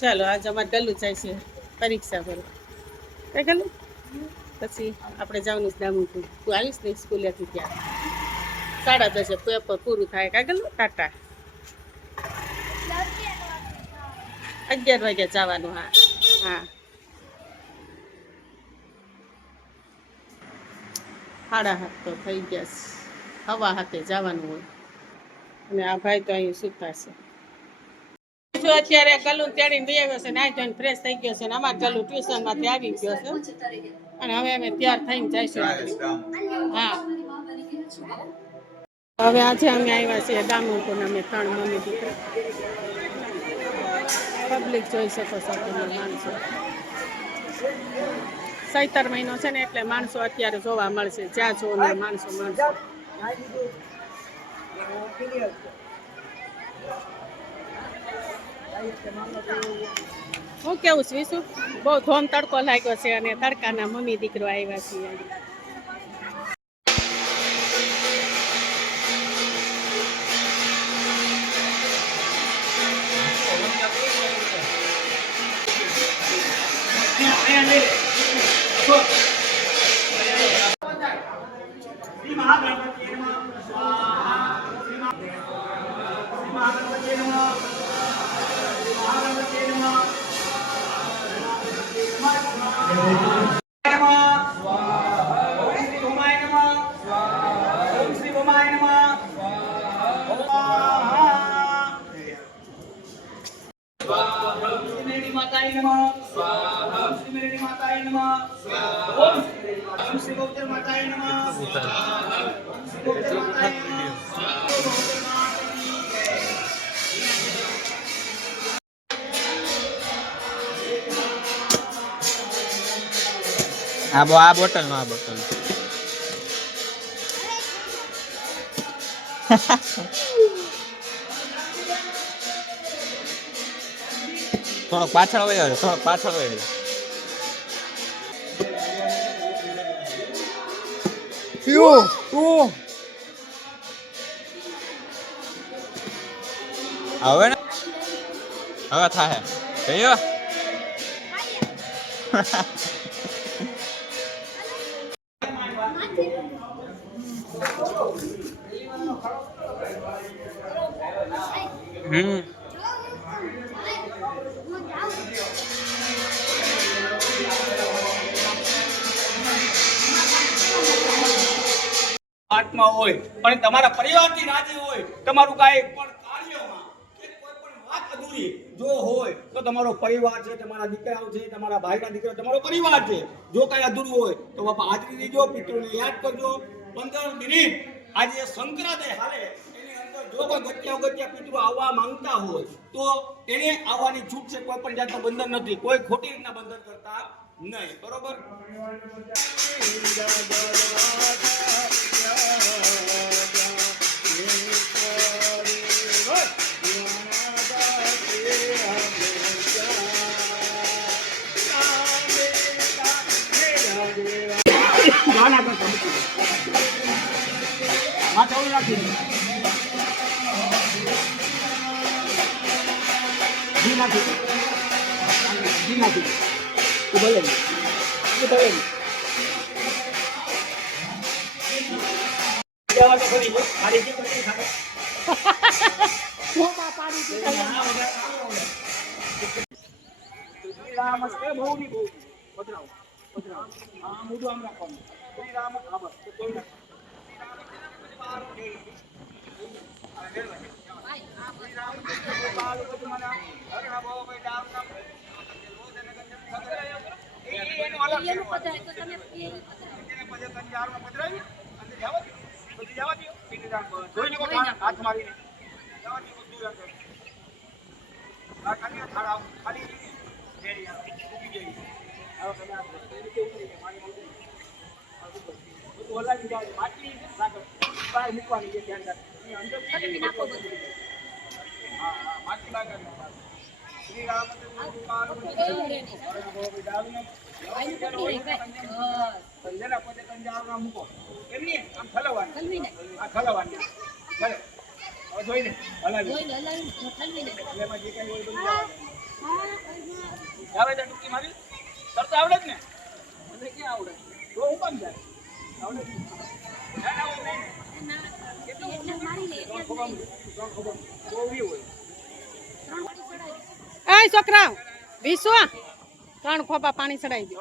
ચાલો આજ અમારે ગલ્લું જાય છે પરીક્ષા પર કઈ ગલ્લું પછી આપણે જવાનું દામું તું આવીશ ને સ્કૂલેથી ત્યાં 10:30 પેપર પૂરું થાય કા ગલ્લું ટાટા 11 વાગે જવાનું હા હા 7:30 તો થઈ ગયા હવા હાથે જવાનું હોય અને આ ભાઈ તો અહીં સૂતા છે જો અત્યારે ગલ્લું તેડીને લઈ આવ્યો છે નાઈ ધોઈને ફ્રેશ થઈ ગયો છે ને અમારે ગલ્લું ટ્યુશનમાંથી આવી ગયો છે અને હવે અમે તૈયાર થઈને જઈશું હા હવે આજે અમે આવ્યા છીએ દામોદર અમે 3 મમ્મી દીકરા પબ્લિક જોઈ શકો છો તમે માણસો સૈતર મહિનો છે ને એટલે માણસો અત્યારે જોવા મળશે જ્યાં જો ને માણસો હું કેવું છું વિશુ બહુ ધોમ તડકો લાગ્યો છે અને તડકાના મમ્મી દીકરો આવ્યા છીએ આ બોટલમાં આ બોટલ થોડોક પાછળ વયો થોડોક પાછળ વયો હવે ને હવે થાય કયો આત્મા હોય પણ તમારા પરિવારથી રાજી હોય તમારું કાંઈ પણ કાર્યમાં કે કોઈ પણ વાત અધૂરી જો હોય તો તમારો પરિવાર છે તમારા દીકરાઓ છે તમારા ભાઈના દીકરા તમારો પરિવાર છે જો કાંઈ અધૂરું હોય તો બાપા હાજરી દેજો પિતૃને યાદ કરજો 15 મિનિટ આજે સંક્રાંતિ હાલે એની અંદર જો કોઈ ગત્યા પિતૃ આવવા માંગતા હોય તો એને આવવાની છૂટ છે કોઈ પણ જાતનું બંધન નથી કોઈ ખોટી રીતના બંધન કરતા નહીં બરોબર ગાના પર આ ચાલુ રાખી જી નાખી બોલે જવા તો ખરી છે મારી જે કરી ખાને મોટા પાડી દીધા રામ છે બહુ ની બહુ પધરાવો હા મોઢું આમ રાખવાનું શ્રી રામ ખબર તો કોઈ ના હાથ મારીને મૂકવાની છે ધ્યાન શ્રી રામ મૂકો એમની આમ ખલવાની આ ખલવાની જોઈને હલાવી એમાં જે કઈ હોય બધું આવે છે ડૂબકી મારી તરતા આવડે જ ને મને ક્યાં આવડે તો હું કામ જાય આવડે જ નહીં. ના, ના, આવડે નહીં. એ છોકરા વિશ્વા 3 ખોપા પાણી ચડાવી દો.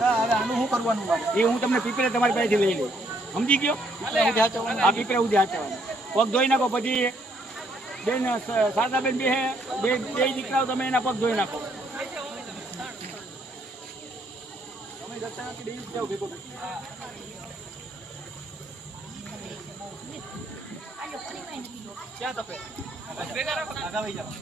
આનું શું કરવાનું એ હું તમને પીપળે તમારી પાસેથી લઈ લઉં સમજી ગયો આ પીપળે ઉધી હાચવાનું પગ ધોઈ નાખો પછી બેન શારદા બેન બે દીકરાઓ તમે એના પગ ધોઈ નાખો તમે જતા નથી ડેલી જાઓ ભેગો ક્યાં તપે આગા વહી જાઓ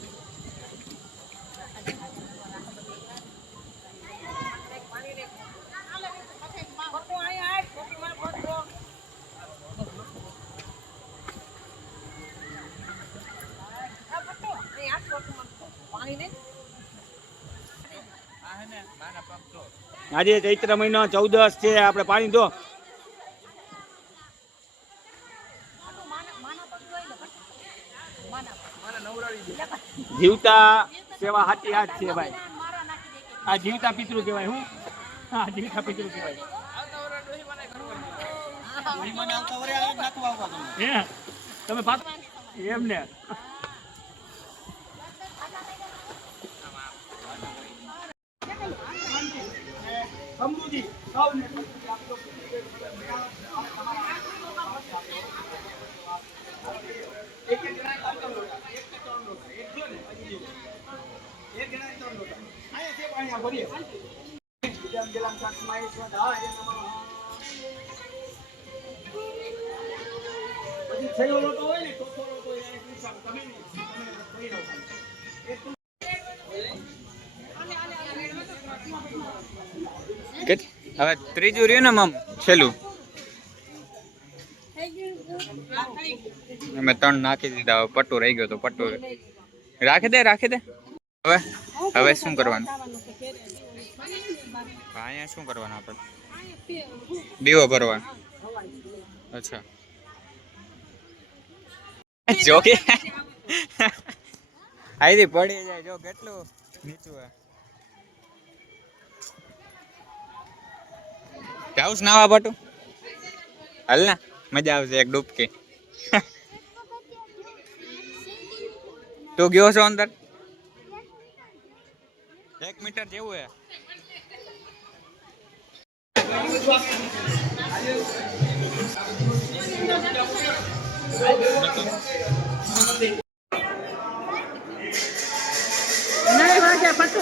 આજે ચૈત્ર મહિનો 14 છે આપણે પાણી દો જીવતા સેવા હાથી હાથ છે ભાઈ આ જીવતા પિતૃ કહેવાય હું હા જીવતા પિતૃ કહેવાય તમે એમ ને સમૃદ્ધિ સૌને હવે ત્રીજું રહ્યું ને મમ છેલ્લું અમે 3 નાખી દીધા હવે પટ્ટું રહી ગયો તો પટ્ટું રાખી દે હવે હવે શું કરવાનું અહીંયા શું કરવાનું આપણે દીવો ભરવાનો અચ્છા જો કે આઈથી પડી જાય જો કેટલું નીચું હે જાઉં નાવા બટુ હાલ ને મજા આવશે એક ડૂબકી તું ગયો છો અંદર 1 મીટર જેવું હે નહીં વાગે પટુ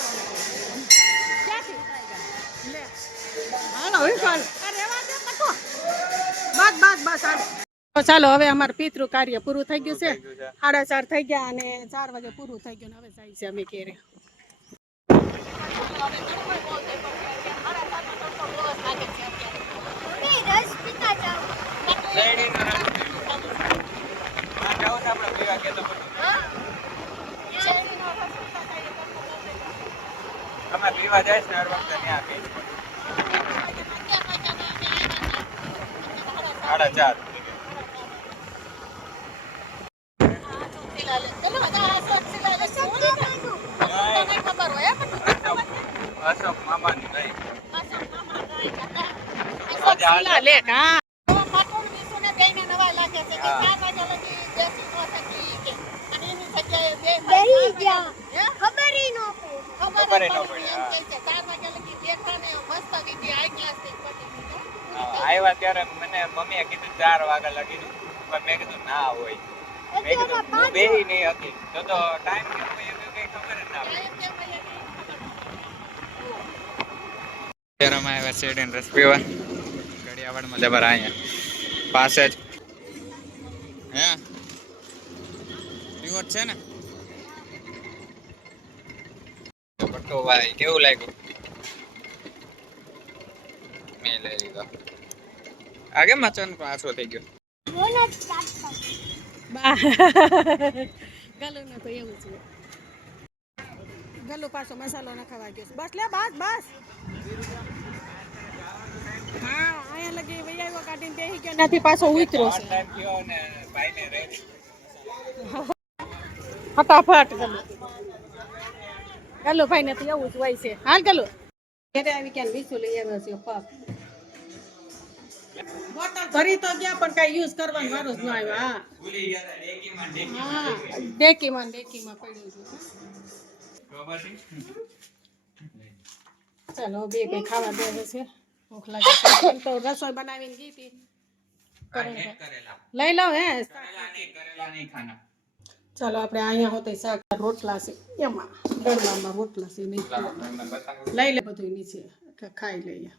હાલો વિશાલ બસ તો ચાલો હવે અમારું પિતૃ કાર્ય પૂરું થઈ ગયું છે 4:30 થઈ ગયા અને 4 વાગે પૂરું થઈ ગયું હવે જાય છે અમે ઘેરે અમે પીવા જાય છે હર વખતે ત્યાં આપી 4:30 અશોક મામાની ભાઈ આવ્યા ત્યારે મને મમ્મીએ કીધું 4 વાગ્યા લગી પણ મેં કીધું ના હોય મેં કીધું હું બેહી નહીં હતી તો ટાઈમ કેમ હોય એવું કઈ ખબર જ ના પડે ત્યારે અમે આવ્યા શેરડીનો રસ પીવા ઘડિયાવાડમાં જબર અહીંયા પાસે જ હે પીવટ છે ને પટ્ટો ભાઈ કેવું લાગ્યું મેં લઈ લીધો. આ કેમ મચન પાછો થઈ ગયો? બા ગલું તો એવું છે. ગલું પાછો મસાલો નખાવા ગયો છે. બસ લે બસ બસ. હા અહીંયા લગી વૈયાવો કાઢીને બેસી ગયો નથી પાછો ઉતરો છે. ટાઈમ થયો ને ભાઈને રેડી. ફટાફટ ગલું ભાઈ ને તો એવું જ હોય છે. હાલ ગલું ઘરે આવી ક્યાં બીજું લઈ આવ્યો છે પગ બોટલ ભરી તો ગયા પણ કઈ યુઝ કરવાનું મારું જ ન આવ્યો. હા ભૂલી ગયા તા ડેકીમાં હા ડેકીમાં પડ્યું છે. તો પછી ચાલો બે કઈ ખાવા દેવે છે. ભૂખ લાગે છે. એમ તો રસોઈ બનાવીને ગઈ હતી. કરેલા લઈ લો હે. કરેલા નહીં ખાના. ચાલો આપણે અહીંયા હોતે શાક રોટલા છે એમાં ગરબામાં રોટલા છે નહીં લઈ લે બધું નીચે ખાઈ લઈએ.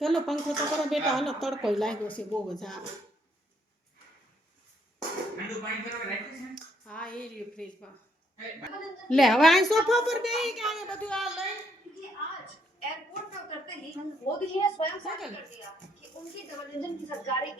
પેલો પંખો તો કરો બેટા હાલો તડકો લાગ્યો છે બહુ જ. ઠંડુ પાણી કરવા રાખ્યું છે? હા એ રહ્યું ફ્રીજમાં. લે હવે આ સોફા પર બેહી કે અહીંયા બધું આ લઈ क्योंकि आज एयरपोर्ट पे उतरते ही मोदी जी ने स्वयं साबित कर दिया कि उनकी गठबंधन की सरकारें